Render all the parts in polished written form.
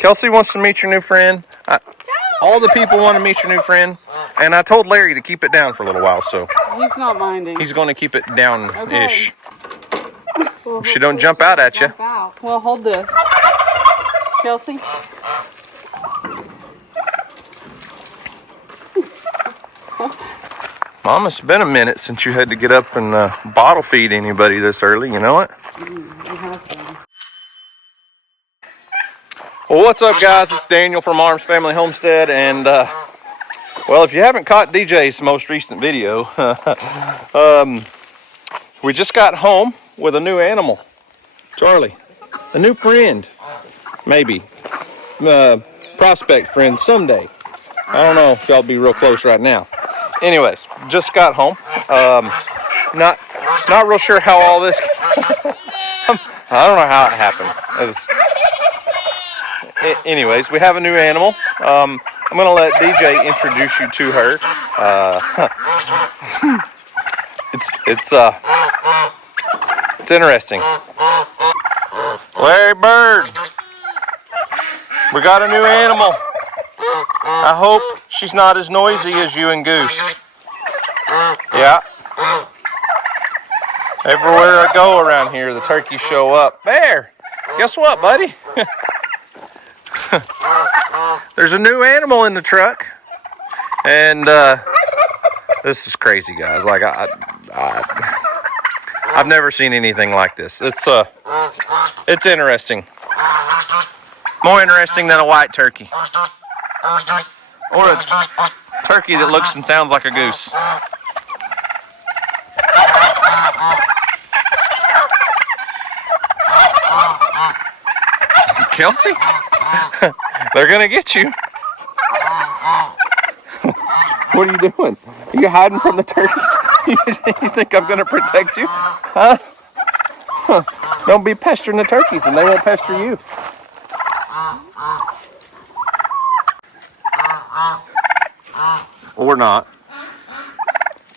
Kelsey wants to meet your new friend. All the people want to meet your new friend. And I told Larry to keep it down for a little while, so. He's not minding. He's going to keep it down-ish. Okay. She don't jump out at you. Well, hold this. Kelsey? Mom, it's been a minute since you had to get up and bottle feed anybody this early. You know it? Well, what's up, guys? It's Daniel from Arms Family Homestead, and well, if you haven't caught DJ's most recent video, we just got home with a new animal, Charlie, a new friend, maybe prospect friend someday. I don't know if y'all be real close right now. Anyways, just got home. Not real sure how all this. I don't know how it happened. Anyways, we have a new animal. I'm gonna let DJ introduce you to her. It's interesting. Larry Bird, we got a new animal. I hope she's not as noisy as you and Goose. Yeah. Everywhere I go around here, the turkeys show up. Bear, guess what, buddy? There's a new animal in the truck, and this is crazy, guys. Like I've never seen anything like this. It's interesting. More interesting than a white turkey, or a turkey that looks and sounds like a goose. Kelsey? They're gonna get you. What are you doing? Are you hiding from the turkeys? You think I'm gonna protect you? Huh? Don't be pestering the turkeys and they won't pester you. Or not.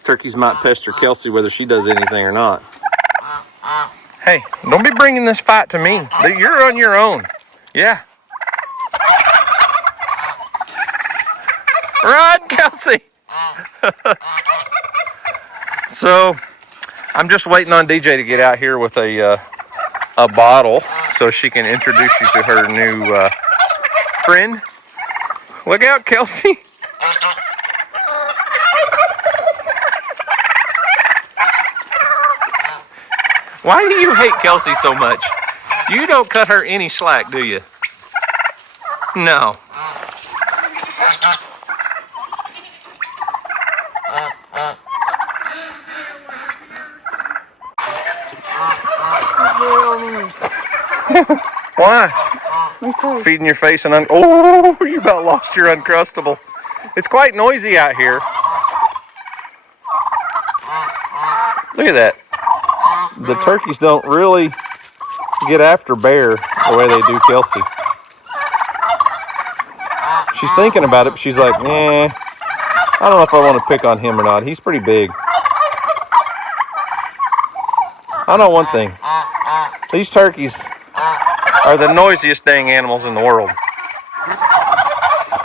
Turkeys might pester Kelsey whether she does anything or not. Hey, don't be bringing this fight to me. You're on your own. Yeah. Run, Kelsey! So, I'm just waiting on DJ to get out here with a bottle so she can introduce you to her new friend. Look out, Kelsey! Why do you hate Kelsey so much? You don't cut her any slack, do you? No. Why? Okay. Feeding your face and oh, you about lost your Uncrustable. It's quite noisy out here. Look at that. The turkeys don't really get after Bear the way they do Kelsey. She's thinking about it, but she's like, I don't know if I want to pick on him or not. He's pretty big. I know one thing. These turkeys are the noisiest dang animals in the world.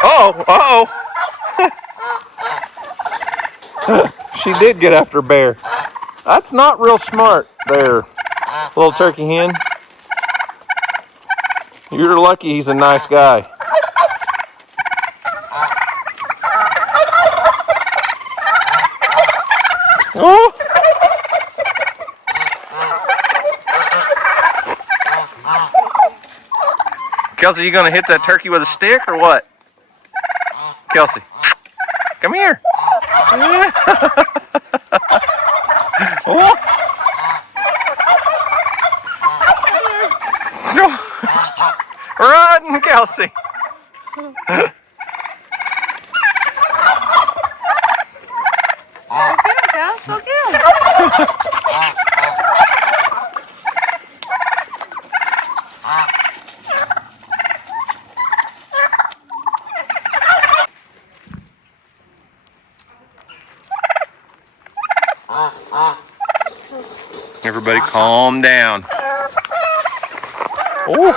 Uh-oh. She did get after Bear. That's not real smart there, little turkey hen. You're lucky he's a nice guy. Oh! Kelsey, you gonna hit that turkey with a stick or what? Kelsey, come here. Oh. Run, Kelsey. Go get him. Everybody calm down. Oh,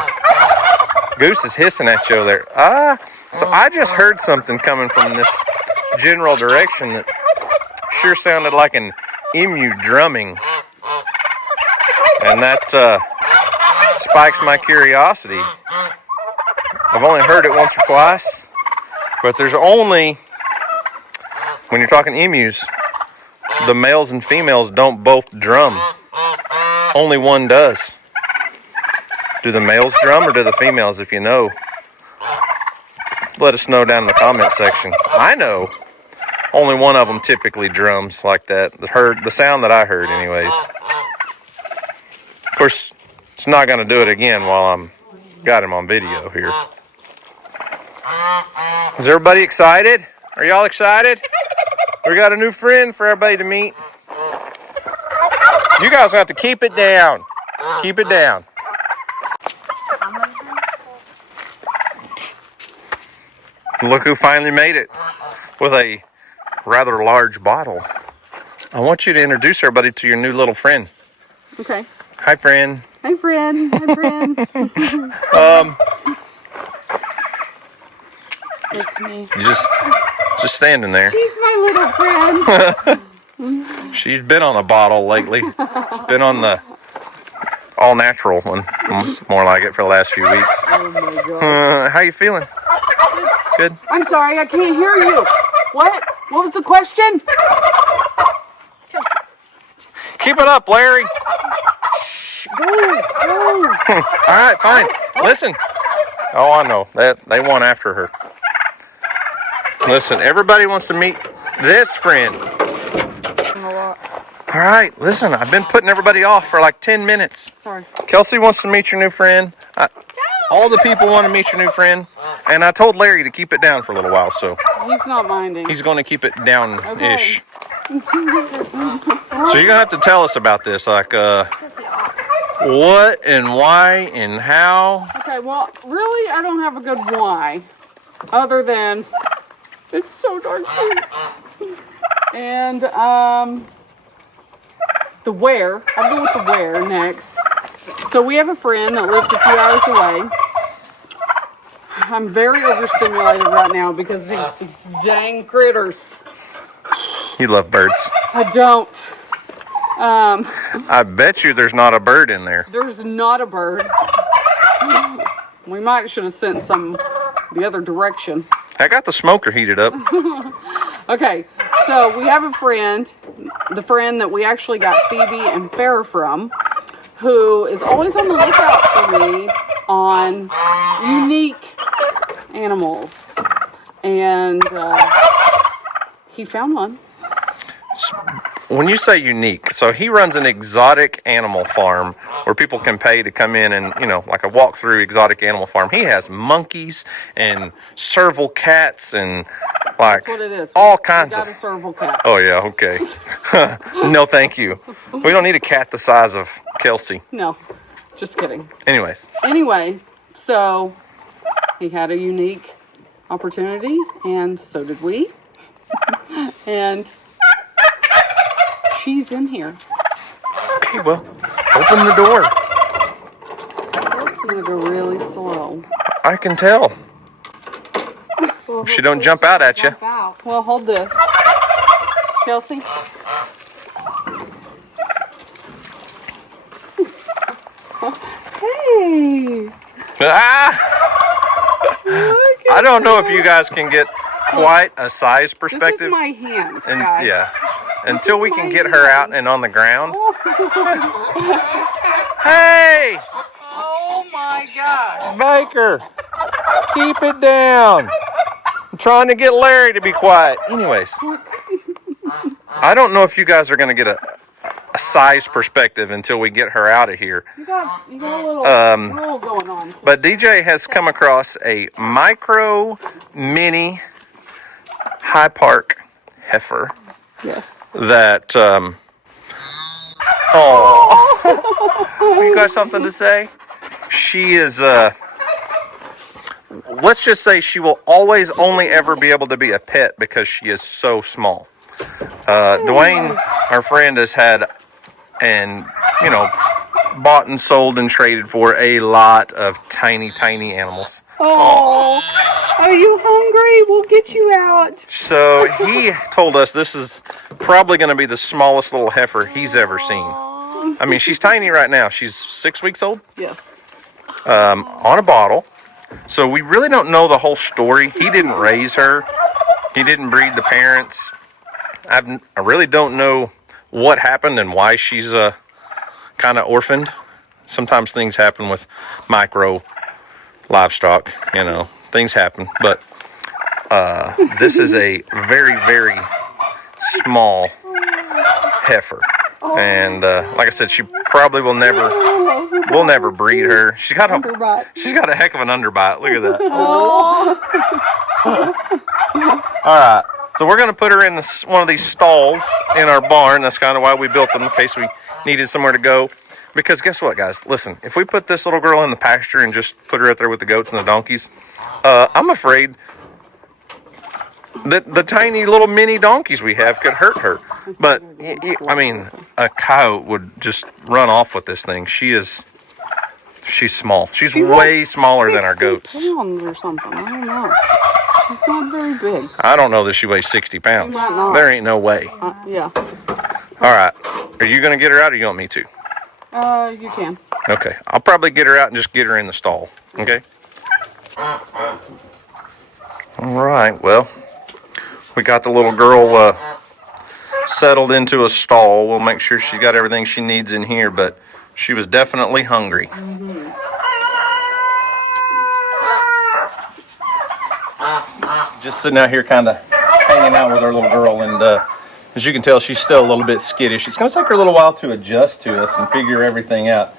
Goose is hissing at you over there. So I just heard something coming from this general direction that sure sounded like an emu drumming. And that spikes my curiosity. I've only heard it once or twice, but there's only, when you're talking emus, the males and females don't both drum. Only one does. Do the males drum or do the females? If you know, let us know down in the comment section. I know only one of them typically drums like that. The sound that I heard anyways. Of course, it's not going to do it again while I'm got him on video here. Is everybody excited? Are y'all excited? We got a new friend for everybody to meet. You guys have to keep it down. Keep it down. Look who finally made it with a rather large bottle. I want you to introduce everybody to your new little friend. Okay. Hi, friend. Hi, friend. Hi, friend. It's me. You just standing there. She's my little friend. She's been on a bottle lately. Been on the all natural one, more like it, for the last few weeks. Oh my God. How you feeling? Good. I'm sorry, I can't hear you. What? What was the question? Keep it up, Larry. Go. Go. All right, fine. Listen. Oh, I know. They want after her. Listen, everybody wants to meet this friend. All right, listen. I've been putting everybody off for like 10 minutes. Sorry. Kelsey wants to meet your new friend. All the people want to meet your new friend. And I told Larry to keep it down for a little while, so He's not minding. he's going to keep it down-ish. Okay. So you're going to have to tell us about this, like what and why and how. Okay, well, really, I don't have a good why. Other than, it's so dark here. And, the where. I'll go with the where next. So we have a friend that lives a few hours away. I'm very overstimulated right now because of these dang critters. You love birds. I don't. I bet you there's not a bird in there. There's not a bird. We might should have sent some the other direction. I got the smoker heated up. Okay, so we have a friend, the friend that we actually got Phoebe and Farrah from, who is always on the lookout for me on unique animals. And he found one. When you say unique, so he runs an exotic animal farm where people can pay to come in and, like a walk-through exotic animal farm. He has monkeys and serval cats and like That's what it is. all We kinds got of... a serval cat. Oh, yeah, okay. No, thank you. We don't need a cat the size of Kelsey. No, just kidding. Anyways. Anyway, so he had a unique opportunity, and so did we. And she's in here. Okay, well, open the door. I'm gonna go really slow. I can tell. She don't jump out at you. Jump out. Well, hold this, Kelsey. Hey. I don't know if you guys can get quite a size perspective. This is my hand, And guys. yeah, until we can my get her out hand. and on the ground. Hey, Oh my God. Baker, keep it down. I'm trying to get Larry to be quiet. Anyways, I don't know if you guys are going to get a size perspective until we get her out of here. You got a little rule going on. But DJ has come across a micro mini High Park heifer Yes. that you got something to say? She is let's just say she will always only ever be able to be a pet because she is so small. Dwayne, our friend, has had, and bought and sold and traded for a lot of tiny animals. Oh, are you hungry? We'll get you out. So he told us this is probably going to be the smallest little heifer he's ever seen. I mean, she's tiny right now. She's 6 weeks old. Yes. On a bottle. So we really don't know the whole story. He didn't raise her. He didn't breed the parents. I really don't know what happened and why she's kind of orphaned. Sometimes things happen with micro livestock, you know, things happen. But this is a very small heifer. And like I said, she probably we'll never breed her. She's got a heck of an underbite. Look at that. All right. So we're going to put her in one of these stalls in our barn. That's kind of why we built them, in case we needed somewhere to go. Because guess what, guys? Listen, if we put this little girl in the pasture and just put her out there with the goats and the donkeys, I'm afraid that the tiny little mini donkeys we have could hurt her. But, I mean, a coyote would just run off with this thing. She's small. She's way like smaller than our goats. Pounds or something. I don't know. She's not very big. I don't know that she weighs 60 pounds. There ain't no way. Yeah. All right. Are you going to get her out or you want me to? You can. Okay. I'll probably get her out and just get her in the stall. Okay? All right. Well, we got the little girl settled into a stall. We'll make sure she's got everything she needs in here, but she was definitely hungry. Mm-hmm. Just sitting out here kind of hanging out with our little girl, and as you can tell, she's still a little bit skittish. It's going to take her a little while to adjust to us and figure everything out.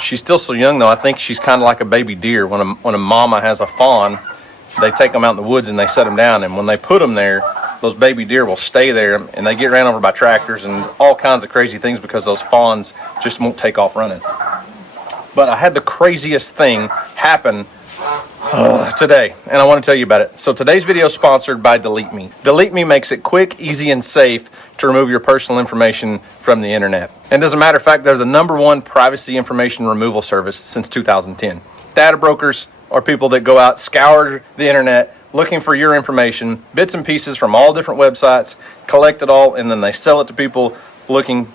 She's still so young, though. I think she's kind of like a baby deer. When a mama has a fawn, they take them out in the woods and they set them down, and when they put them there, those baby deer will stay there, and they get ran over by tractors and all kinds of crazy things because those fawns just won't take off running. But I had the craziest thing happen today, and I want to tell you about it. So today's video is sponsored by Delete Me. Delete Me makes it quick, easy, and safe to remove your personal information from the internet. And as a matter of fact, they're the #1 privacy information removal service since 2010. Data brokers are people that go out, scour the internet, looking for your information, bits and pieces from all different websites, collect it all, and then they sell it to people looking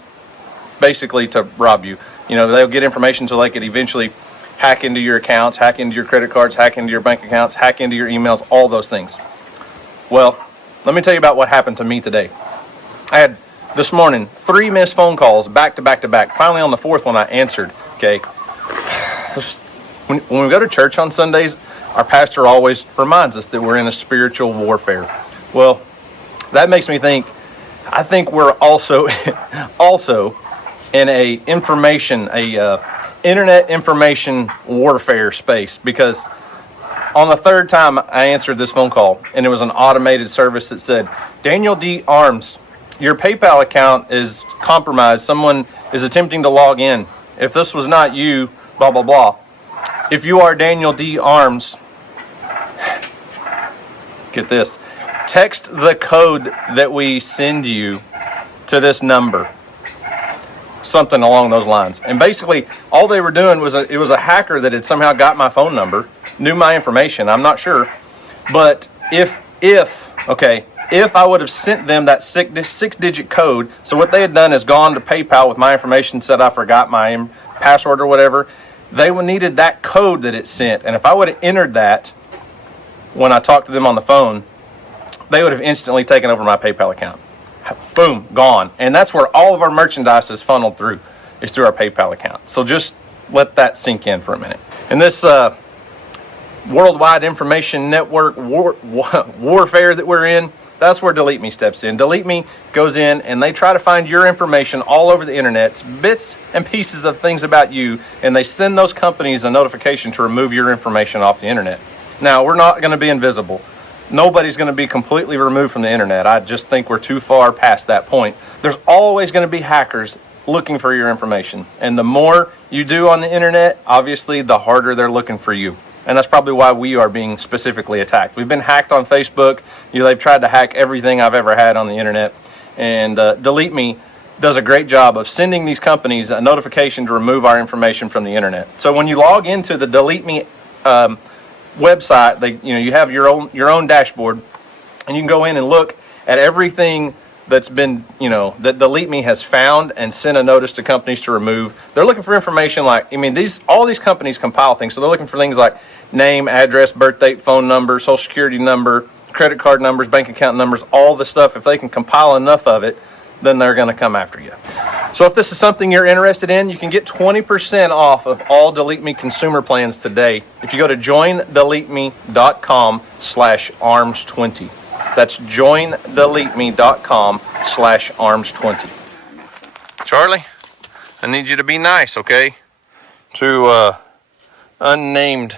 basically to rob you. You know, they'll get information so they could eventually hack into your accounts, hack into your credit cards, hack into your bank accounts, hack into your emails, all those things. Well, let me tell you about what happened to me today. I had, this morning, 3 missed phone calls back to back to back. Finally, on the 4th one, I answered, okay? When we go to church on Sundays, our pastor always reminds us that we're in a spiritual warfare. Well, that makes me think, I think we're also in internet information warfare space, because on the 3rd time I answered this phone call, and it was an automated service that said, Daniel D. Arms, your PayPal account is compromised. Someone is attempting to log in. If this was not you, blah, blah, blah. If you are Daniel D. Arms, get this, text the code that we send you to this number. Something along those lines. And basically, all they were doing was it was a hacker that had somehow got my phone number, knew my information. I'm not sure. But if I would have sent them that 6-digit code, so what they had done is gone to PayPal with my information, said I forgot my password or whatever, they needed that code that it sent. And if I would have entered that when I talked to them on the phone, they would have instantly taken over my PayPal account. Boom, gone. And that's where all of our merchandise is funneled through, is through our PayPal account. So just let that sink in for a minute. And this worldwide information network warfare that we're in, that's where Delete Me steps in. Delete Me goes in and they try to find your information all over the internet, bits and pieces of things about you, and they send those companies a notification to remove your information off the internet. Now, we're not going to be invisible. Nobody's going to be completely removed from the internet. I just think we're too far past that point. There's always going to be hackers looking for your information. And the more you do on the internet, obviously, the harder they're looking for you. And that's probably why we are being specifically attacked. We've been hacked on Facebook. They've tried to hack everything I've ever had on the internet. And Delete Me does a great job of sending these companies a notification to remove our information from the internet. So when you log into the Delete Me website, you have your own dashboard, and you can go in and look at everything that's been, that Delete Me has found and sent a notice to companies to remove. They're looking for information like, all these companies compile things, so they're looking for things like name, address, birth date, phone number, social security number, credit card numbers, bank account numbers, all the stuff. If they can compile enough of it, then they're going to come after you. So if this is something you're interested in, you can get 20% off of all Delete Me consumer plans today if you go to joindeleteme.com/arms20. That's joindeleteme.com/arms20. Charlie, I need you to be nice, okay? To unnamed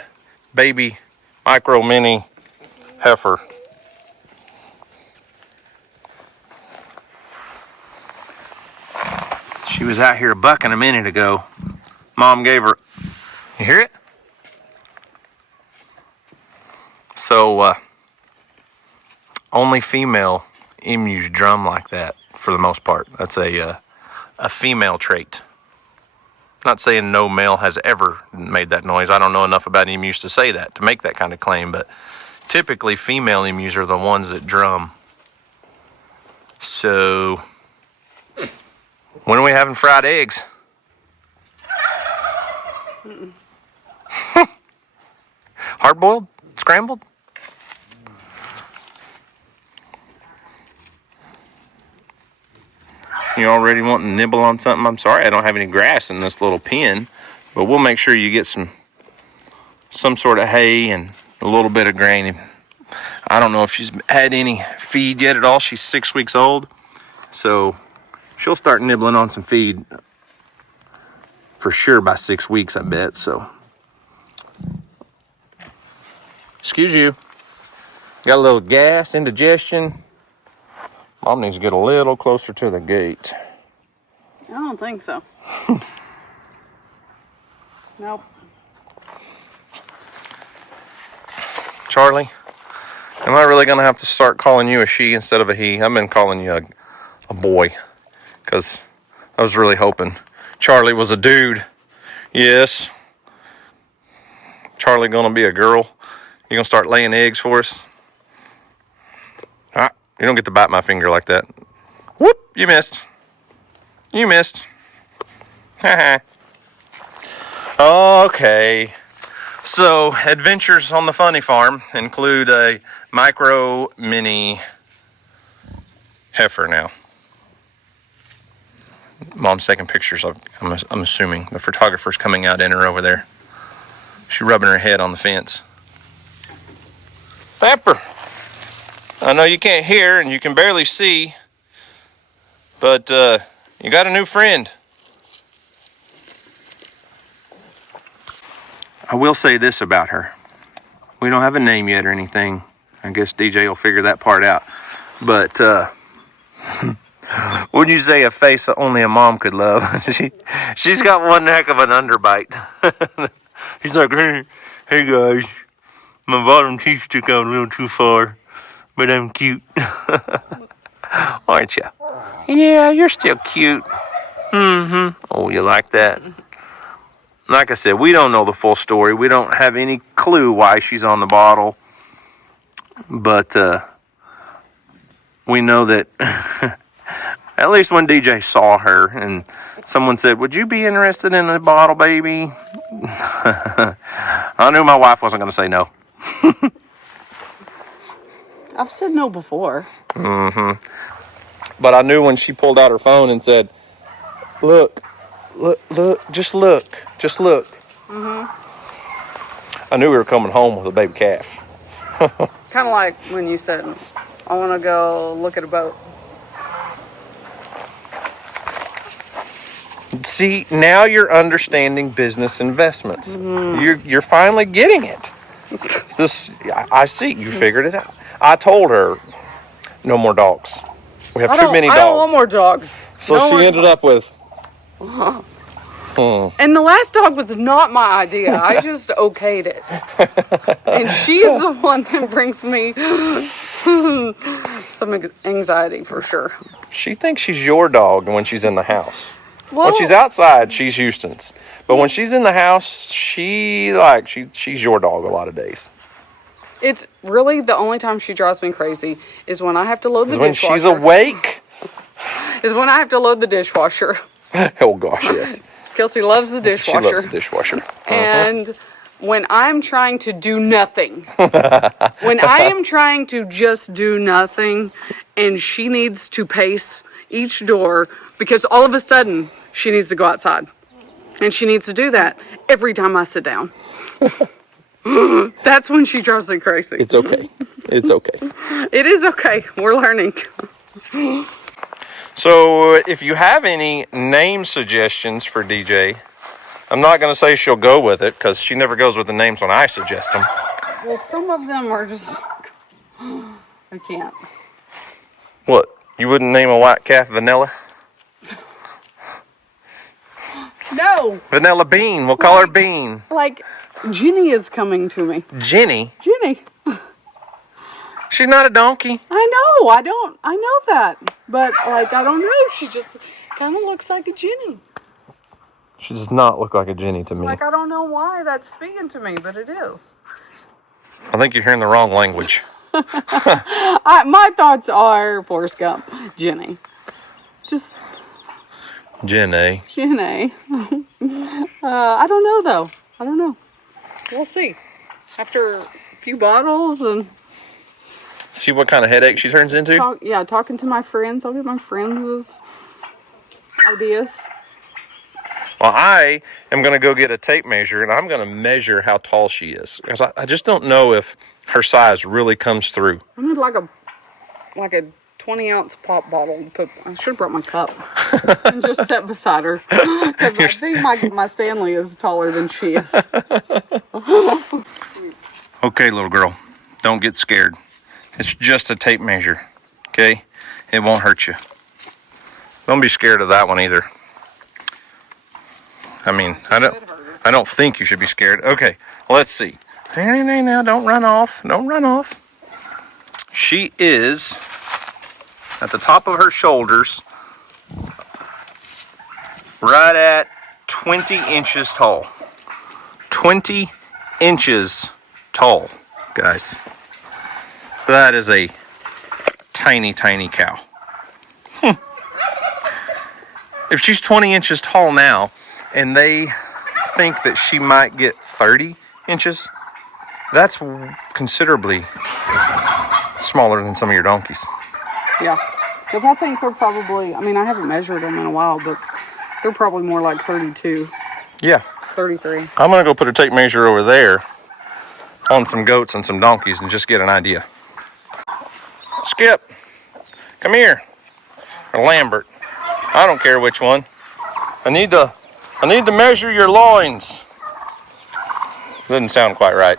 baby micro mini heifer. She was out here bucking a minute ago. Mom gave her, you hear it? So, only female emus drum like that for the most part. That's a female trait. Not saying no male has ever made that noise. I don't know enough about emus to say that, to make that kind of claim, but typically female emus are the ones that drum. So, when are we having fried eggs? Hard-boiled? Scrambled? You already wanting to nibble on something? I'm sorry I don't have any grass in this little pen, but we'll make sure you get some sort of hay and a little bit of grain. I don't know if she's had any feed yet at all. She's 6 weeks old, so she'll start nibbling on some feed for sure by 6 weeks, I bet. So, excuse you. Got a little gas, indigestion. Mom needs to get a little closer to the gate. I don't think so. Nope. Charlie, am I really going to have to start calling you a she instead of a he? I've been calling you a boy because I was really hoping Charlie was a dude. Yes. Charlie going to be a girl? You going to start laying eggs for us? You don't get to bite my finger like that. Whoop, you missed. You missed. Okay. So, adventures on the funny farm include a micro mini heifer now. Mom's taking pictures of, I'm assuming. The photographer's coming out in her over there. She's rubbing her head on the fence. Pepper. I know you can't hear and you can barely see, but you got a new friend. I will say this about her. We don't have a name yet or anything. I guess DJ will figure that part out. But wouldn't you say a face that only a mom could love? She's got one heck of an underbite. She's like, hey guys, my bottom teeth took out a little too far. But I'm cute. Aren't you? Yeah, you're still cute. Mm-hmm. Oh, you like that? Like I said, we don't know the full story. We don't have any clue why she's on the bottle. But we know that at least when DJ saw her and someone said, would you be interested in a bottle, baby? I knew my wife wasn't going to say no. I've said no before. Mm-hmm. But I knew when she pulled out her phone and said, look, just look. Mm-hmm. I knew we were coming home with a baby calf. Kind of like when you said, I want to go look at a boat. See, now you're understanding business investments. Mm-hmm. You're finally getting it. I see, you figured it out. I told her, no more dogs. We have too many dogs. I don't want more dogs. So she ended up with... And the last dog was not my idea. I just okayed it. And she's the one that brings me some anxiety for sure. She thinks she's your dog when she's in the house. Well, When she's outside, she's Houston's. But when she's in the house, she's your dog a lot of days. it's really the only time she drives me crazy is when I have to load the dishwasher. When she's awake. Is when I have to load the dishwasher. Oh gosh, yes. Kelsey loves the dishwasher. She loves the dishwasher. And when I'm trying to do nothing, when I am trying to just do nothing, and she needs to pace each door because all of a sudden she needs to go outside. And she needs to do that every time I sit down. That's when she drives me crazy. It's okay. It's okay. It is okay. We're learning. So if you have any name suggestions for DJ, I'm not going to say she'll go with it because she never goes with the names when I suggest them. Well, some of them are just... I can't. What? You wouldn't name a white calf Vanilla? No! Vanilla Bean. We'll call her Bean. Like, Jenny is coming to me. Jenny? Jenny. She's not a donkey. I know. I know that. But, like, I don't know. She just kind of looks like a Jenny. She does not look like a Jenny to me. Like, I don't know why that's speaking to me, but it is. I think you're hearing the wrong language. My thoughts are Forrest Gump, Jenny. Just Jenny. Jenny. I don't know, though. I don't know. We'll see. After a few bottles and... See what kind of headache she turns into? Talking to my friends. I'll get my friends' ideas. Well, I am going to go get a tape measure, and I'm going to measure how tall she is. Because I just don't know if her size really comes through. I need like a 20-ounce pop bottle. I should have brought my cup and just sat beside her. Because I think my Stanley is taller than she is. Okay, little girl. Don't get scared. It's just a tape measure. Okay? It won't hurt you. Don't be scared of that one either. I mean, I don't think you should be scared. Okay, let's see. Now, don't run off. Don't run off. She is at the top of her shoulders, right at 20 inches tall. 20 inches tall, guys. That is a tiny, tiny cow. If she's 20 inches tall now, and they think that she might get 30 inches, that's considerably smaller than some of your donkeys. Yeah, because I think they're probably, I haven't measured them in a while, but they're probably more like 32. Yeah. 33. I'm going to go put a tape measure over there on some goats and some donkeys and just get an idea. Skip, come here. Or Lambert. I don't care which one. I need to measure your loins. Doesn't sound quite right.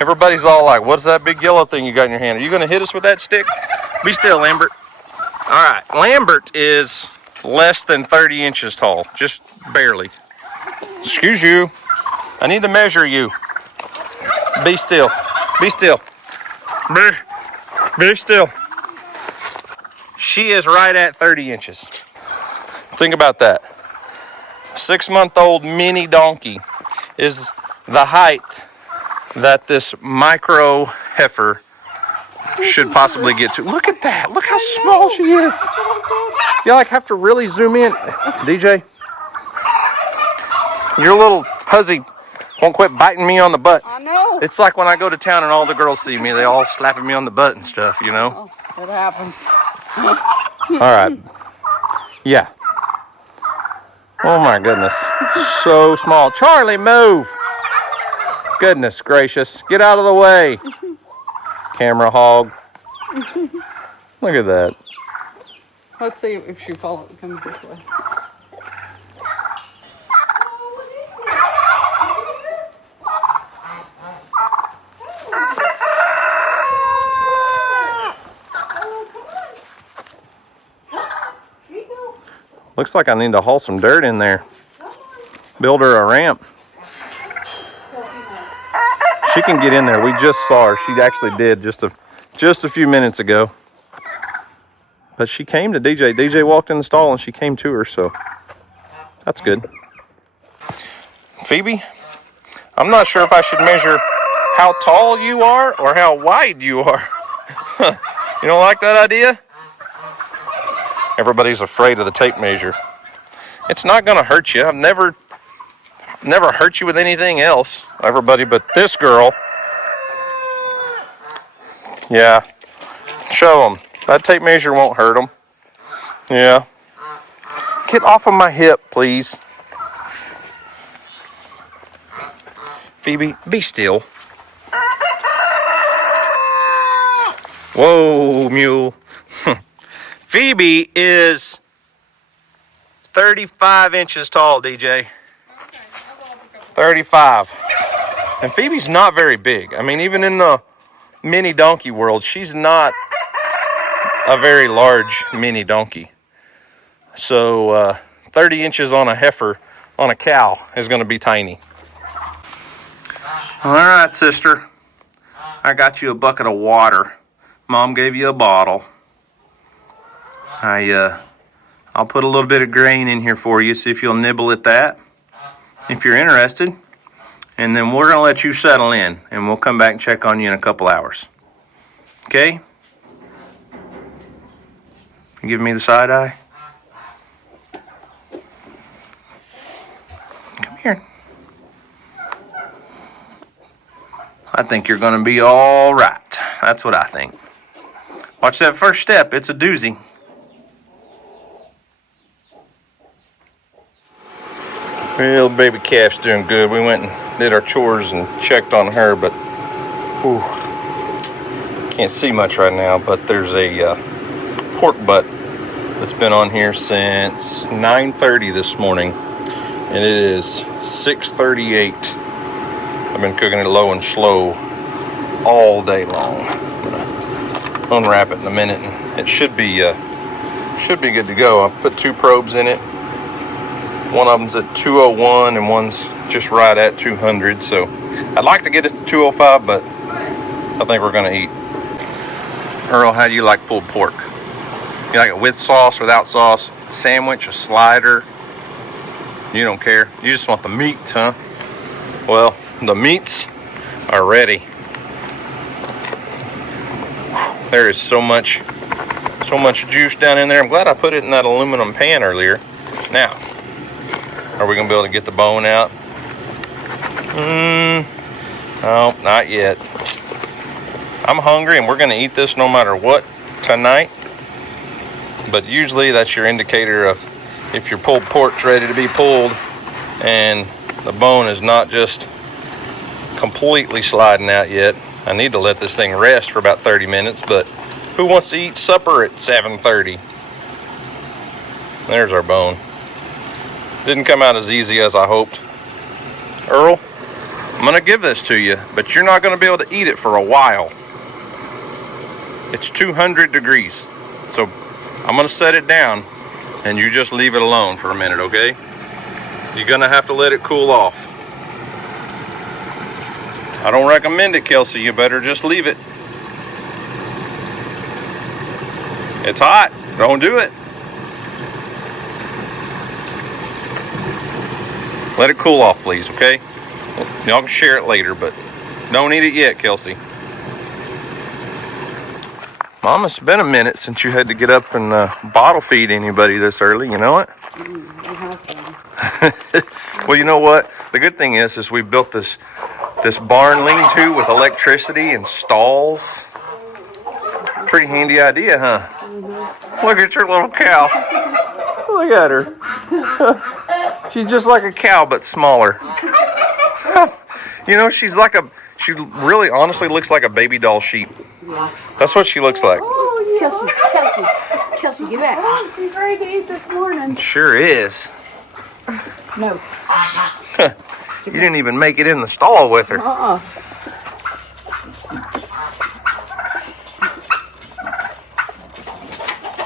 Everybody's all like, what's that big yellow thing you got in your hand? Are you going to hit us with that stick? Be still, Lambert. All right, Lambert is less than 30 inches tall, just barely. Excuse you. I need to measure you. Be still. Be still. Be still. She is right at 30 inches. Think about that. 6-month-old mini donkey is the height that this micro heifer should possibly get to. Look at that. Look how small she is. You have to really zoom in. DJ, your little hussy won't quit biting me on the butt. I know. It's like when I go to town and all the girls see me, they all slapping me on the butt and stuff, you know? Oh, it happens. All right. Yeah. Oh my goodness. So small. Charlie, move. Goodness gracious. Get out of the way. Camera hog. Look at that. Let's see if she comes this way. Looks like I need to haul some dirt in there. Build her a ramp. She can get in there. We just saw her. She actually did just a few minutes ago. But she came to DJ. DJ walked in the stall and she came to her, so that's good. Phoebe, I'm not sure if I should measure how tall you are or how wide you are. You don't like that idea? Everybody's afraid of the tape measure. It's not going to hurt you. I've never hurt you with anything else, everybody, but this girl. Yeah. Show them. That tape measure won't hurt them. Yeah. Get off of my hip, please. Phoebe, be still. Whoa, mule. Phoebe is 35 inches tall, DJ. 35. And Phoebe's not very big. I mean, even in the mini donkey world, she's not a very large mini donkey. So 30 inches on a heifer, on a cow, is going to be tiny. All right, sister. I got you a bucket of water. Mom gave you a bottle. I'll put a little bit of grain in here for you, see if you'll nibble at that, if you're interested. And then we're going to let you settle in, and we'll come back and check on you in a couple hours. Okay? You give me the side eye? Come here. I think you're going to be all right. That's what I think. Watch that first step. It's a doozy. Well, baby calf's doing good. We went and did our chores and checked on her, but whew, can't see much right now. But there's a pork butt that's been on here since 9:30 this morning, and it is 6:38. I've been cooking it low and slow all day long. I'm gonna unwrap it in a minute, and it should be good to go. I've put 2 probes in it. One of them's at 201 and one's just right at 200. So I'd like to get it to 205, but I think we're gonna eat. Earl, how do you like pulled pork? You like it with sauce, without sauce, sandwich, a slider? You don't care. You just want the meat, huh? Well, the meats are ready. There is so much juice down in there. I'm glad I put it in that aluminum pan earlier. Now, are we gonna be able to get the bone out? No, not yet. I'm hungry and we're gonna eat this no matter what tonight. But usually that's your indicator of if your pulled pork's ready to be pulled and the bone is not just completely sliding out yet. I need to let this thing rest for about 30 minutes, but who wants to eat supper at 7:30? There's our bone. Didn't come out as easy as I hoped. Earl, I'm gonna give this to you, but you're not gonna be able to eat it for a while. It's 200 degrees. So I'm gonna set it down and you just leave it alone for a minute, okay? You're gonna have to let it cool off. I don't recommend it, Kelsey. You better just leave it. It's hot. Don't do it. Let it cool off, please, okay? Y'all can share it later, but don't eat it yet, Kelsey. Mom, it's been a minute since you had to get up and bottle feed anybody this early. You know it? Well, you know what? The good thing is we built this barn lean-to with electricity and stalls. Pretty handy idea, huh? Mm-hmm. Look at your little cow. Look at her. She's just like a cow, but smaller. You know, she really honestly looks like a baby doll sheep. Yeah. That's what she looks like. Oh, yeah. Kelsey, get back. Oh, she's ready to eat this morning. Sure is. No. You didn't even make it in the stall with her.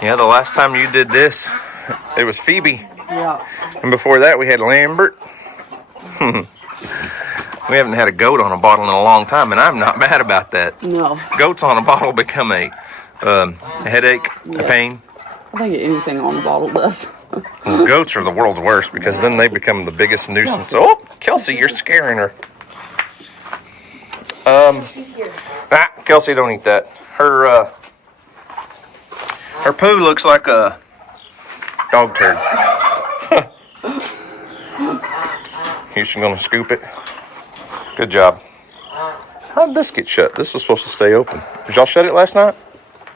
Yeah, the last time you did this, it was Phoebe. Yeah. And before that, we had Lambert. We haven't had a goat on a bottle in a long time, and I'm not mad about that. No. Goats on a bottle become a headache, a pain. I think anything on the bottle does. Well, goats are the world's worst because then they become the biggest nuisance. Oh, Kelsey, you're scaring her. Kelsey, don't eat that. Her poo looks like a dog turd. Houston gonna scoop it. Good job. How did this get shut? This was supposed to stay open. Did y'all shut it last night?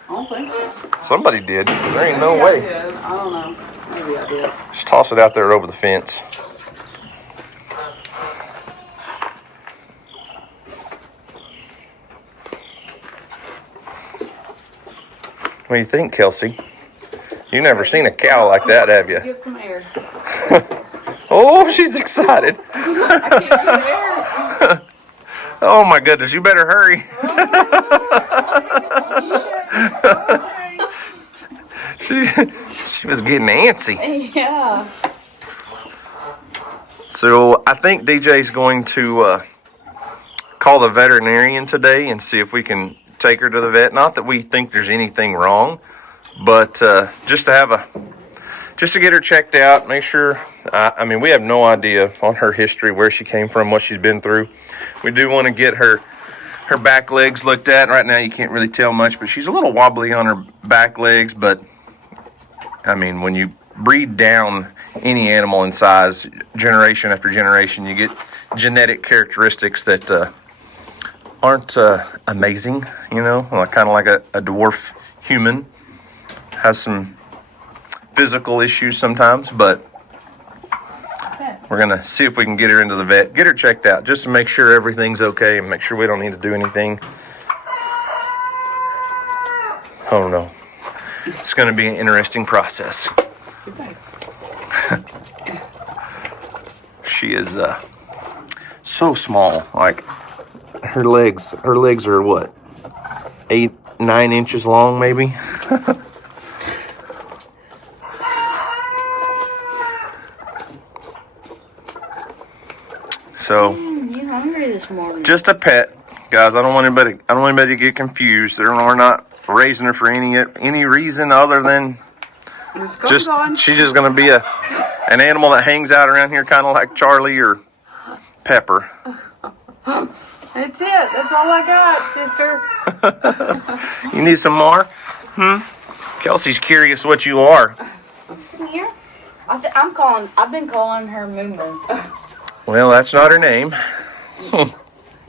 I don't think so. Somebody did. There ain't no way. I did. I don't know. Maybe I did. Just toss it out there over the fence. What do you think, Kelsey? You never seen a cow like that, have you? Get some air. Oh, she's excited. I can't get air. Oh my goodness, you better hurry. She was getting antsy. Yeah. So I think DJ's going to call the veterinarian today and see if we can take her to the vet. Not that we think there's anything wrong, but just to get her checked out, make sure. I mean, we have no idea on her history, where she came from, what she's been through. We do want to get her back legs looked at. Right now you can't really tell much, but she's a little wobbly on her back legs. But I mean, when you breed down any animal in size, generation after generation, you get genetic characteristics that aren't amazing, you know, kind of like a dwarf human. Has some physical issues sometimes, but we're going to see if we can get her into the vet, get her checked out, just to make sure everything's okay and make sure we don't need to do anything. Oh no. It's going to be an interesting process. She is so small. Like her legs are what? 8-9 inches long, maybe. So, you hungry this morning? just a pet, guys. I don't want anybody to get confused. We're not raising her for any reason other than she's just going to be an animal that hangs out around here, kind of like Charlie or Pepper. That's it. That's all I got, sister. You need some more? Kelsey's curious what you are. Come here. I've been calling her Moo Moo. Well, that's not her name.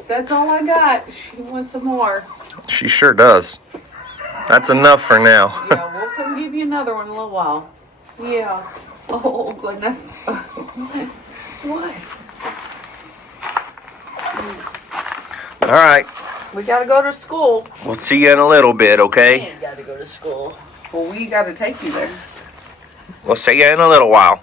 That's all I got. She wants some more. She sure does. That's enough for now. Yeah, we'll come give you another one in a little while. Yeah. Oh, goodness. What? All right. We gotta go to school. We'll see you in a little bit, okay? You gotta go to school. Well, we gotta take you there. We'll see you in a little while.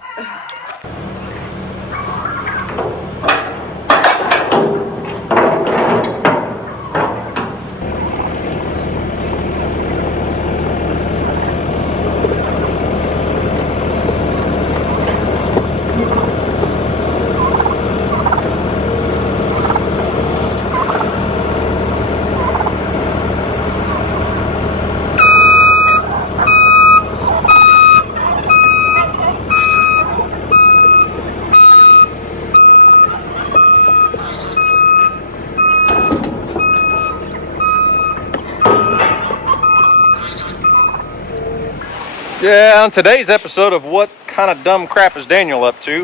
Yeah, on today's episode of What Kind of Dumb Crap is Daniel Up To,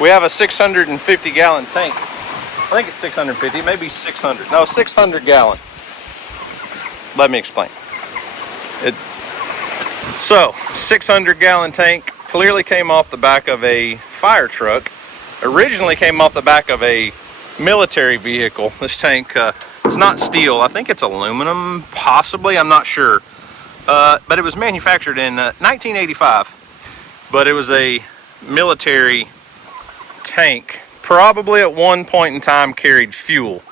we have a 650 gallon tank. I think it's 650, maybe 600. No, 600 gallon. Let me explain. 600 gallon tank clearly came off the back of a fire truck. Originally came off the back of a military vehicle. This tank, it's not steel. I think it's aluminum, possibly. I'm not sure. But it was manufactured in 1985. But it was a military tank. Probably at one point in time carried fuel.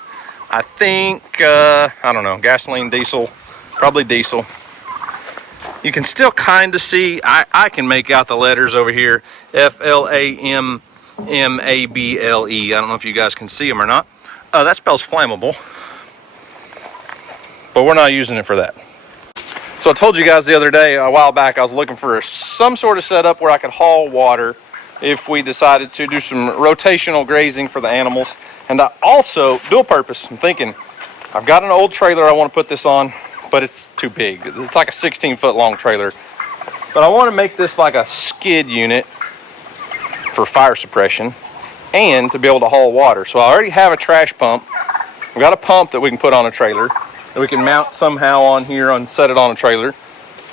I think, I don't know, gasoline, diesel, probably diesel. You can still kind of see, I can make out the letters over here, FLAMMABLE. I don't know if you guys can see them or not. That spells flammable. But we're not using it for that. So I told you guys the other day, a while back, I was looking for some sort of setup where I could haul water if we decided to do some rotational grazing for the animals. And I also, dual purpose, I'm thinking, I've got an old trailer I want to put this on, but it's too big. It's like a 16-foot long trailer. But I want to make this like a skid unit for fire suppression and to be able to haul water. So I already have a trash pump. We've got a pump that we can put on a trailer that we can mount somehow on here and set it on a trailer.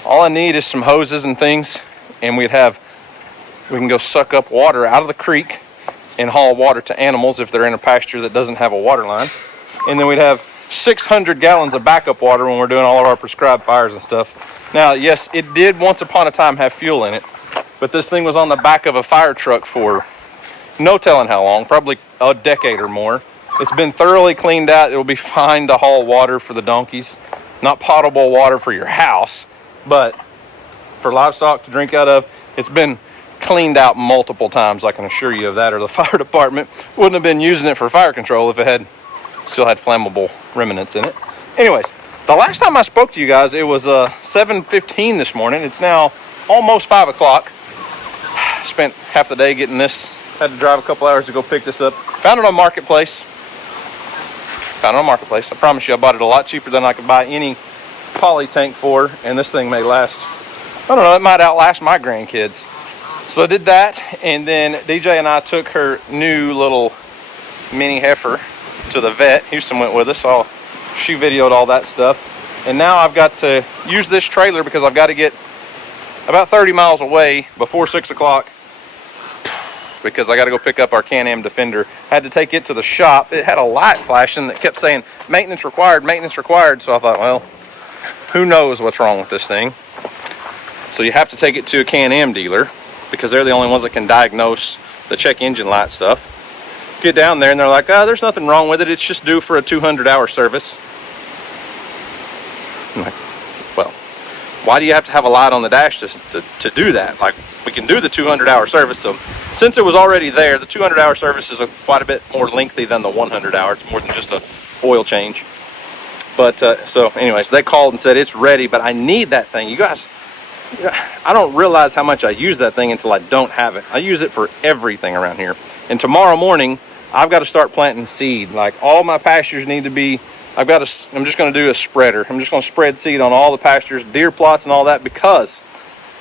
All I need is some hoses and things, and we can go suck up water out of the creek and haul water to animals if they're in a pasture that doesn't have a water line. And then we'd have 600 gallons of backup water when we're doing all of our prescribed fires and stuff. Now, yes, it did once upon a time have fuel in it, but this thing was on the back of a fire truck for no telling how long, probably a decade or more. It's been thoroughly cleaned out. It'll be fine to haul water for the donkeys. Not potable water for your house, but for livestock to drink out of. It's been cleaned out multiple times, I can assure you of that, or the fire department wouldn't have been using it for fire control if it still had flammable remnants in it. Anyways, the last time I spoke to you guys, it was 7:15 this morning. It's now almost 5 o'clock. Spent half the day getting this. Had to drive a couple hours to go pick this up. Found it on Marketplace. I promise you I bought it a lot cheaper than I could buy any poly tank for, and this thing may last, I don't know, it might outlast my grandkids. So I did that, and then DJ and I took her new little mini heifer to the vet. Houston went with us, so she videoed all that stuff. And now I've got to use this trailer because I've got to get about 30 miles away before 6 o'clock because I got to go pick up our Can-Am Defender. I had to take it to the shop. It had a light flashing that kept saying maintenance required, maintenance required. So I thought, well, who knows what's wrong with this thing. So you have to take it to a Can-Am dealer because they're the only ones that can diagnose the check engine light stuff. Get down there and they're like, oh, there's nothing wrong with it. It's just due for a 200-hour service. I'm like, well, why do you have to have a light on the dash to do that? Like, we can do the 200-hour service. So since it was already there, the 200-hour service is quite a bit more lengthy than the 100-hour. It's more than just a oil change. But so anyways, they called and said it's ready, but I need that thing. You guys, I don't realize how much I use that thing until I don't have it. I use it for everything around here. And tomorrow morning, I've got to start planting seed. Like, all my pastures need to be, I'm just going to do a spreader. I'm just going to spread seed on all the pastures, deer plots and all that, because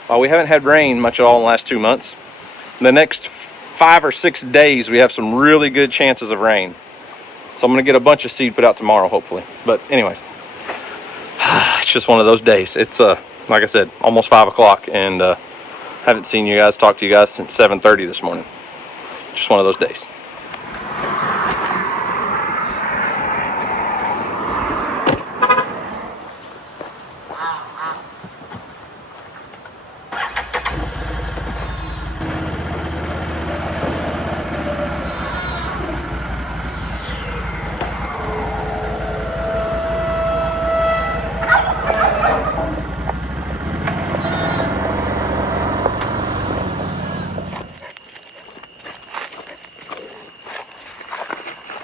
while we haven't had rain much at all in the last 2 months, the next 5 or 6 days, we have some really good chances of rain. So I'm going to get a bunch of seed put out tomorrow, hopefully. But anyways, it's just one of those days. It's, like I said, almost 5 o'clock, and haven't seen you guys, talked to you guys since 7:30 this morning. Just one of those days.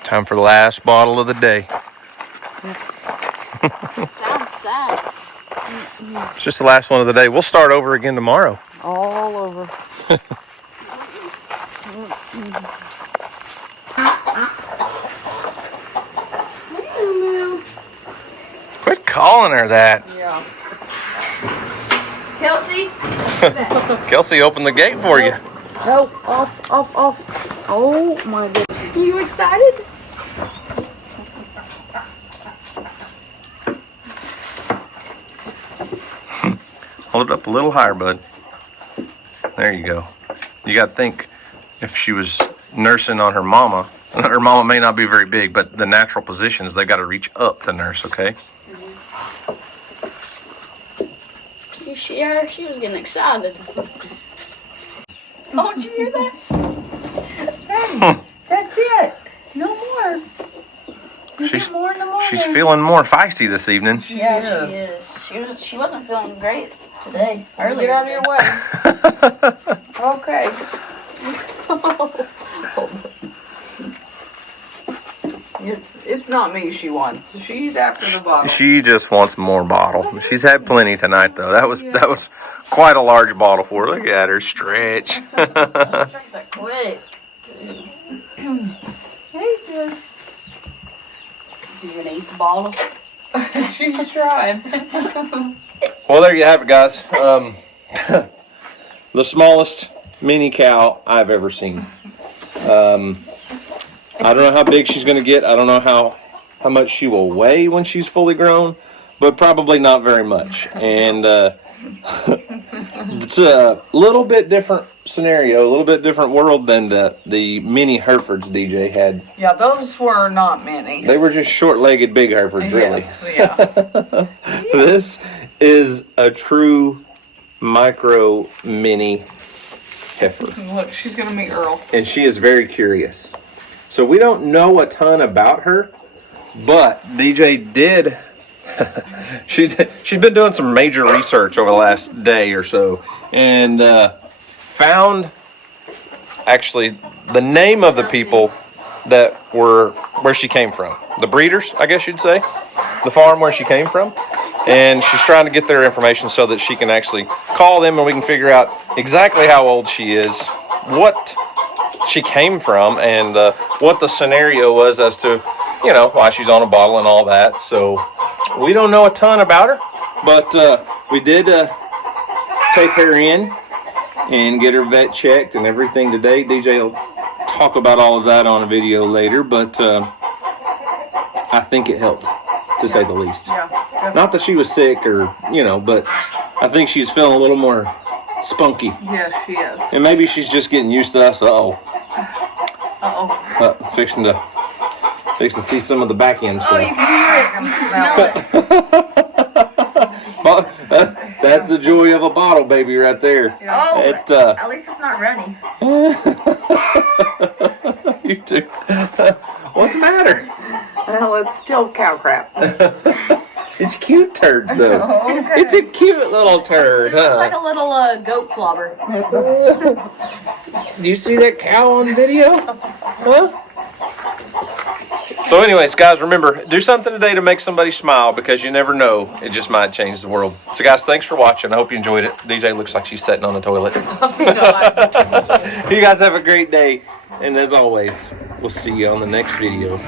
Time for the last bottle of the day. Sounds sad. It's just the last one of the day. We'll start over again tomorrow. All over. Quit calling her that. Yeah. Kelsey? Kelsey opened the gate for you. No, off. Oh my goodness. You excited? Hold it up a little higher, bud. There you go. You got to think, if she was nursing on her mama may not be very big, but the natural position is they got to reach up to nurse, okay? You see her? She was getting excited. Don't you hear that? Hey, that's it. No more. She's, more in the morning. she's feeling more feisty this evening. Yeah, she is. She wasn't feeling great today. Earlier. Get out of your way. Okay. It's not me she wants. She's after the bottle. She just wants more bottle. She's had plenty tonight though. That was quite a large bottle for her. Look at her stretch. Drink that quick. Hey, sis. You gonna eat the bottle? She's trying. Well, there you have it, guys. The smallest mini cow I've ever seen. I don't know how big she's going to get. I don't know how much she will weigh when she's fully grown, but probably not very much. And it's a little bit different scenario, a little bit different world than the mini Herefords DJ had. Yeah, those were not minis. They were just short-legged big Herefords, really. Yes, yeah. This is a true micro mini heifer. Look, she's gonna meet Earl. And she is very curious. So we don't know a ton about her, but DJ did. She's been doing some major research over the last day or so, and found actually the name of the people that were where she came from, the breeders, I guess you'd say, the farm where she came from, and she's trying to get their information so that she can actually call them and we can figure out exactly how old she is, what she came from, and what the scenario was as to, you know, why she's on a bottle and all that. So we don't know a ton about her, but we did take her in and get her vet checked and everything today. DJ will talk about all of that on a video later, but I think it helped, to say the least. Yeah. Not that she was sick or, you know, but I think she's feeling a little more spunky. Yes, she is. And maybe she's just getting used to us. Fixing to see some of the back end stuff. Oh, you can hear it. You can smell it. Well, that's the joy of a bottle, baby, right there. Oh, at least it's not runny. You too. What's the matter? Well, it's still cow crap. It's cute turds, though. Okay. It's a cute little turd, It looks like a little goat clobber. Do you see that cow on video? Huh? So anyways, guys, remember, do something today to make somebody smile, because you never know. It just might change the world. So, guys, thanks for watching. I hope you enjoyed it. DJ looks like she's sitting on the toilet. You guys have a great day. And as always, we'll see you on the next video.